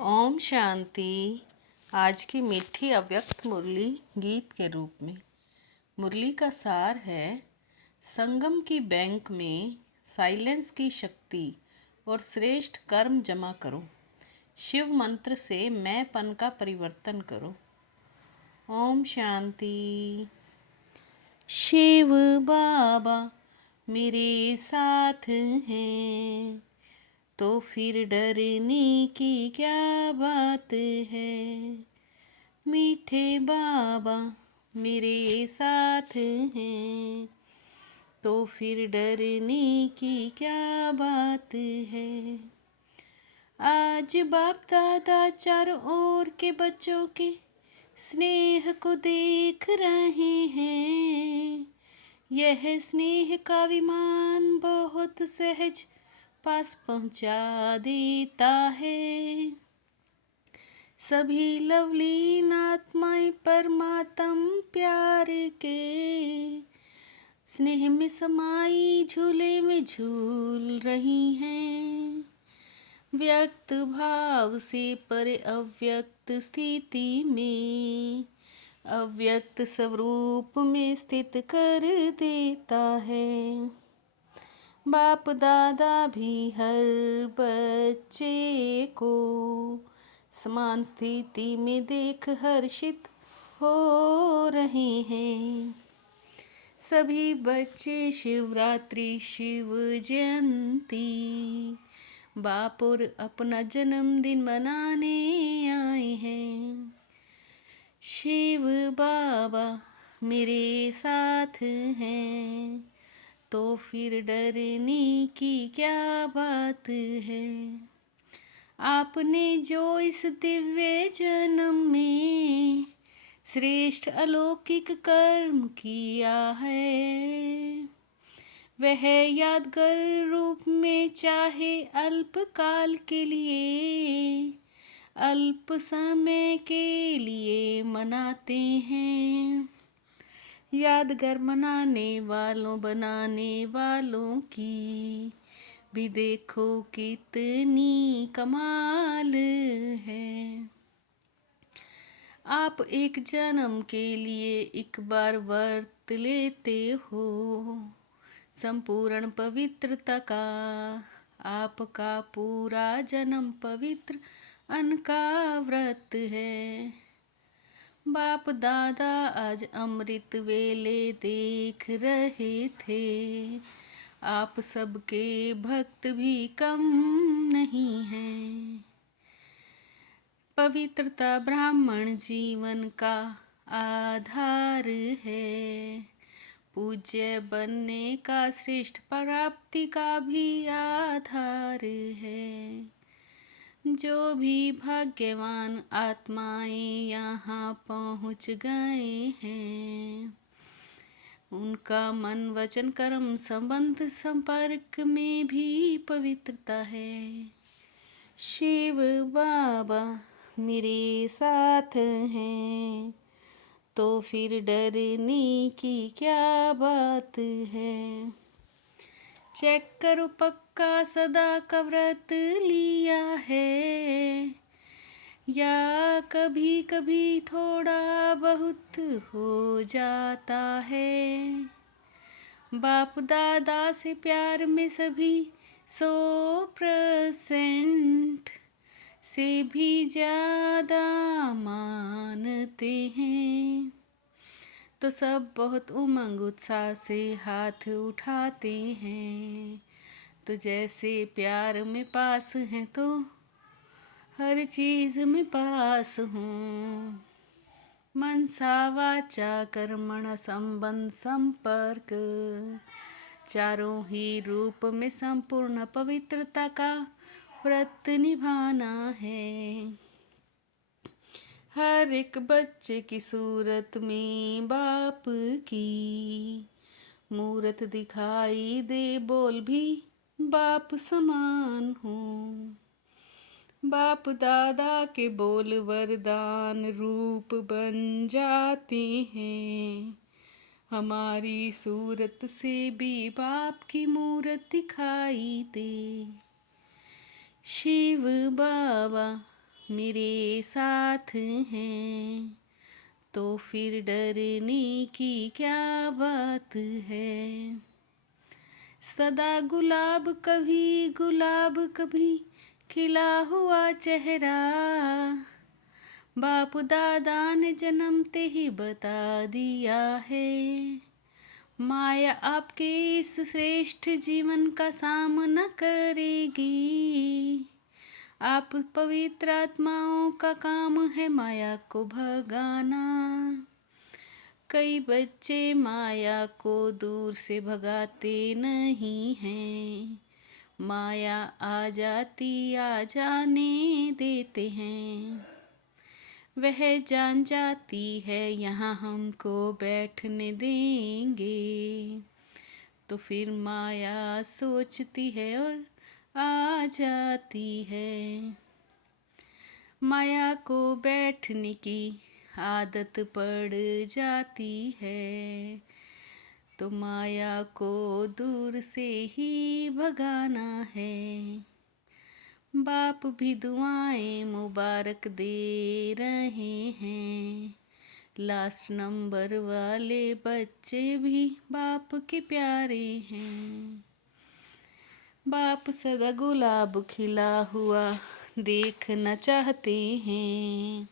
ओम शांति। आज की मीठी अव्यक्त मुरली गीत के रूप में। मुरली का सार है, संगम की बैंक में साइलेंस की शक्ति और श्रेष्ठ कर्म जमा करो। शिव मंत्र से मैंपन का परिवर्तन करो। ओम शांति। शिव बाबा मेरे साथ हैं, तो फिर डरने की क्या बात है। मीठे बाबा मेरे साथ हैं, तो फिर डरने की क्या बात है। आज बाप दादा चारों ओर के बच्चों के स्नेह को देख रहे हैं। यह स्नेह का विमान बहुत सहज पास पहुंचा देता है। सभी लवलीन आत्माएं परमात्म प्यार के स्नेह में समाई झूले में झूल रही हैं। व्यक्त भाव से परे अव्यक्त स्थिति में अव्यक्त स्वरूप में स्थित कर देता है। बाप दादा भी हर बच्चे को समान स्थिति में देख हर्षित हो रहे हैं। सभी बच्चे शिवरात्रि शिव जयंती बाप और अपना जन्मदिन मनाने आए हैं। शिव बाबा मेरे साथ हैं, तो फिर डरने की क्या बात है। आपने जो इस दिव्य जन्म में श्रेष्ठ अलौकिक कर्म किया है, वह यादगार रूप में चाहे अल्पकाल के लिए अल्प समय के लिए मनाते हैं। यादगार मनाने वालों बनाने वालों की भी देखो कितनी कमाल है। आप एक जन्म के लिए एक बार व्रत लेते हो, संपूर्ण पवित्रता का आपका पूरा जन्म पवित्र अन्न का व्रत है। बाप दादा आज अमृत वेले देख रहे थे, आप सबके भक्त भी कम नहीं हैं। पवित्रता ब्राह्मण जीवन का आधार है, पूज्य बनने का श्रेष्ठ प्राप्ति का भी आधार है। जो भी भाग्यवान आत्माएं यहाँ पहुँच गए हैं, उनका मन वचन कर्म संबंध संपर्क में भी पवित्रता है। शिव बाबा मेरे साथ हैं, तो फिर डरने की क्या बात है। चेक करो पक्का सदा का व्रत लिया है, या कभी कभी थोड़ा बहुत हो जाता है। बाप दादा से प्यार में सभी 100% से भी ज़्यादा मानते हैं, तो सब बहुत उमंग उत्साह से हाथ उठाते हैं। तो जैसे प्यार में पास हैं, तो हर चीज़ में पास हूँ। मनसा वाचा कर्मण संबंध संपर्क चारों ही रूप में संपूर्ण पवित्रता का व्रत निभाना है। हर एक बच्चे की सूरत में बाप की मूरत दिखाई दे, बोल भी बाप समान हूँ। बाप दादा के बोल वरदान रूप बन जाते हैं। हमारी सूरत से भी बाप की मूरत दिखाई दे। शिव बाबा मेरे साथ हैं, तो फिर डरने की क्या बात है। सदा गुलाब कभी खिला हुआ चेहरा, बाप दादा ने जन्मते ही बता दिया है। माया आपके इस श्रेष्ठ जीवन का सामना करेगी। आप पवित्र आत्माओं का काम है माया को भगाना। कई बच्चे माया को दूर से भगाते नहीं हैं, माया आ जाने देते हैं। वह जान जाती है यहाँ हमको बैठने देंगे, तो फिर माया सोचती है और आ जाती है। माया को बैठने की आदत पड़ जाती है, तो माया को दूर से ही भगाना है। बाप भी दुआएं मुबारक दे रहे हैं, लास्ट नंबर वाले बच्चे भी बाप के प्यारे हैं। बाप सदा गुलाब खिला हुआ देखना चाहते हैं,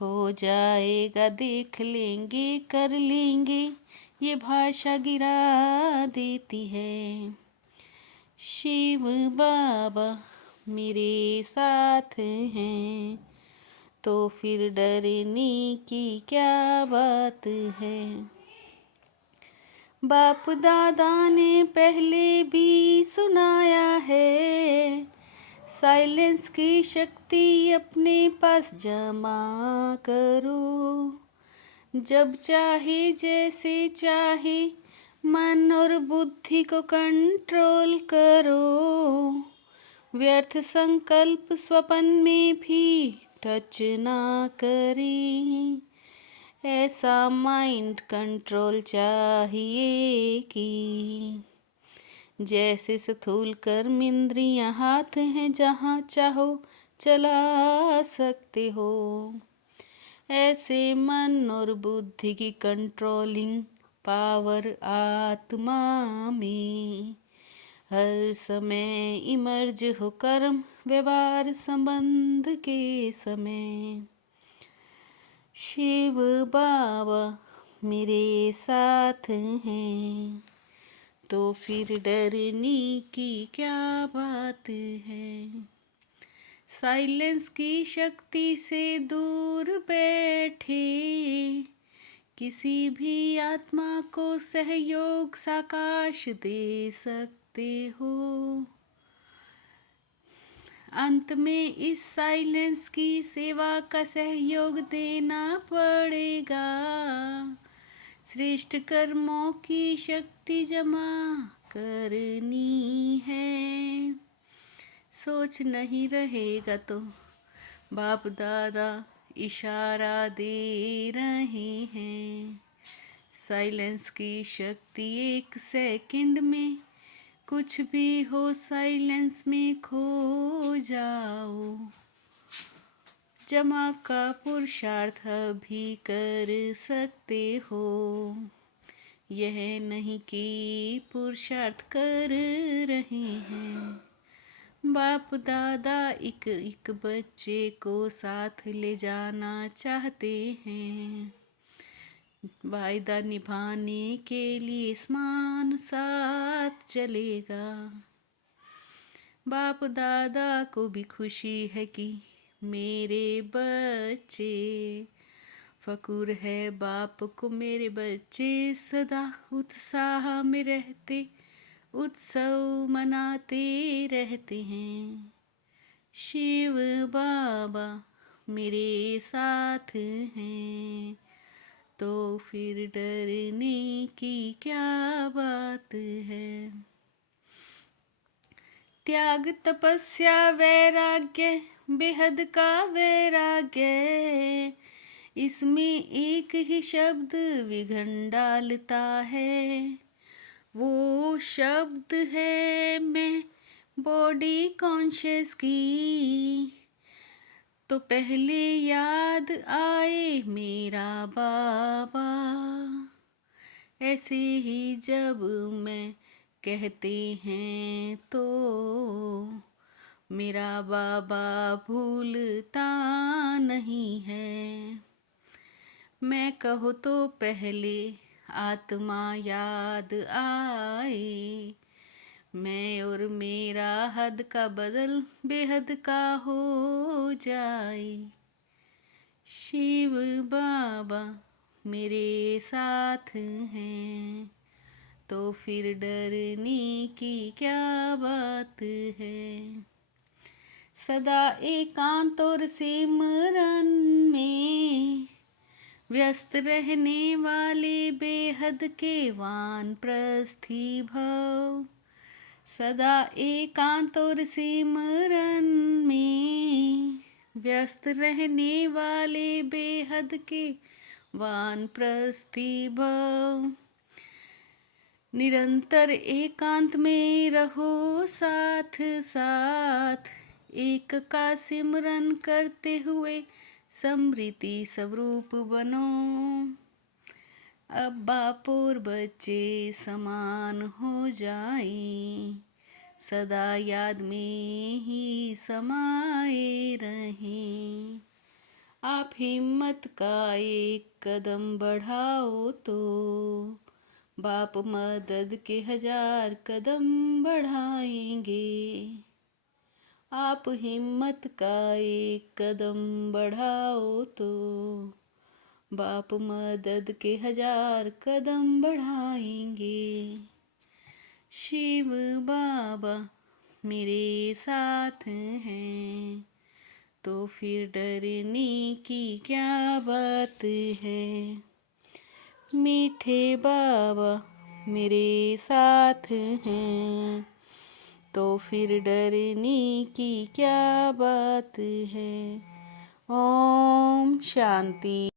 हो जाएगा देख लेंगे कर लेंगे, ये भाषा गिरा देती है। शिव बाबा मेरे साथ हैं, तो फिर डरने की क्या बात है। बाप दादा ने पहले भी सुनाया है, साइलेंस की शक्ति अपने पास जमा करो। जब चाहे जैसे चाहे मन और बुद्धि को कंट्रोल करो। व्यर्थ संकल्प स्वप्न में भी टच ना करें, ऐसा माइंड कंट्रोल चाहिए कि जैसे स्थूल कर्म इंद्रियां हाथ हैं, जहाँ चाहो चला सकते हो, ऐसे मन और बुद्धि की कंट्रोलिंग पावर आत्मा में हर समय इमर्ज हो कर्म व्यवहार संबंध के समय। शिव बाबा मेरे साथ हैं, तो फिर डरने की क्या बात है। साइलेंस की शक्ति से दूर बैठे किसी भी आत्मा को सहयोग साकाश दे सकते हो। अंत में इस साइलेंस की सेवा का सहयोग देना पड़ेगा। श्रेष्ठ कर्मों की शक्ति जमा करनी है। सोच नहीं रहेगा तो बाप दादा इशारा दे रहे हैं। साइलेंस की शक्ति 1 सेकंड में कुछ भी हो साइलेंस में खो जाओ। जमा का पुरुषार्थ भी कर सकते हो, यह नहीं कि पुरुषार्थ कर रहे हैं। बाप दादा एक एक बच्चे को साथ ले जाना चाहते हैं। वायदा निभाने के लिए स्मान साथ चलेगा। बाप दादा को भी खुशी है कि मेरे बच्चे, फकुर है बाप को मेरे बच्चे सदा उत्साह में रहते, उत्सव मनाते रहते हैं। शिव बाबा मेरे साथ हैं, तो फिर डरने की क्या बात है। त्याग तपस्या वैराग्य बेहद का वैराग्य, इसमें एक ही शब्द विघन डालता है। वो शब्द है मैं बॉडी कॉन्शियस की। तो पहले याद आए मेरा बाबा, ऐसे ही जब मैं कहते हैं तो मेरा बाबा भूलता नहीं है। मैं कहो तो पहले आत्मा याद आए, मैं और मेरा हद का बदल बेहद का हो जाए। शिव बाबा मेरे साथ हैं, तो फिर डरने की क्या बात है। सदा एकांत और सिमरन में व्यस्त रहने वाले बेहद के वानप्रस्थी भव। सदा एकांत और सिमरन में व्यस्त रहने वाले बेहद के वानप्रस्थी भव। निरंतर एकांत में रहो साथ साथ, एक का सिमरन करते हुए समृति स्वरूप बनो। अब बाप और बच्चे समान हो जाएं, सदा याद में ही समाये रहें। आप हिम्मत का एक कदम बढ़ाओ तो बाप मदद के 1000 कदम बढ़ाएंगे। आप हिम्मत का एक कदम बढ़ाओ तो बाप मदद के 1000 कदम बढ़ाएंगे। शिव बाबा मेरे साथ हैं, तो फिर डरने की क्या बात है। मीठे बाबा मेरे साथ हैं, तो फिर डरने की क्या बात है। ओम शांति।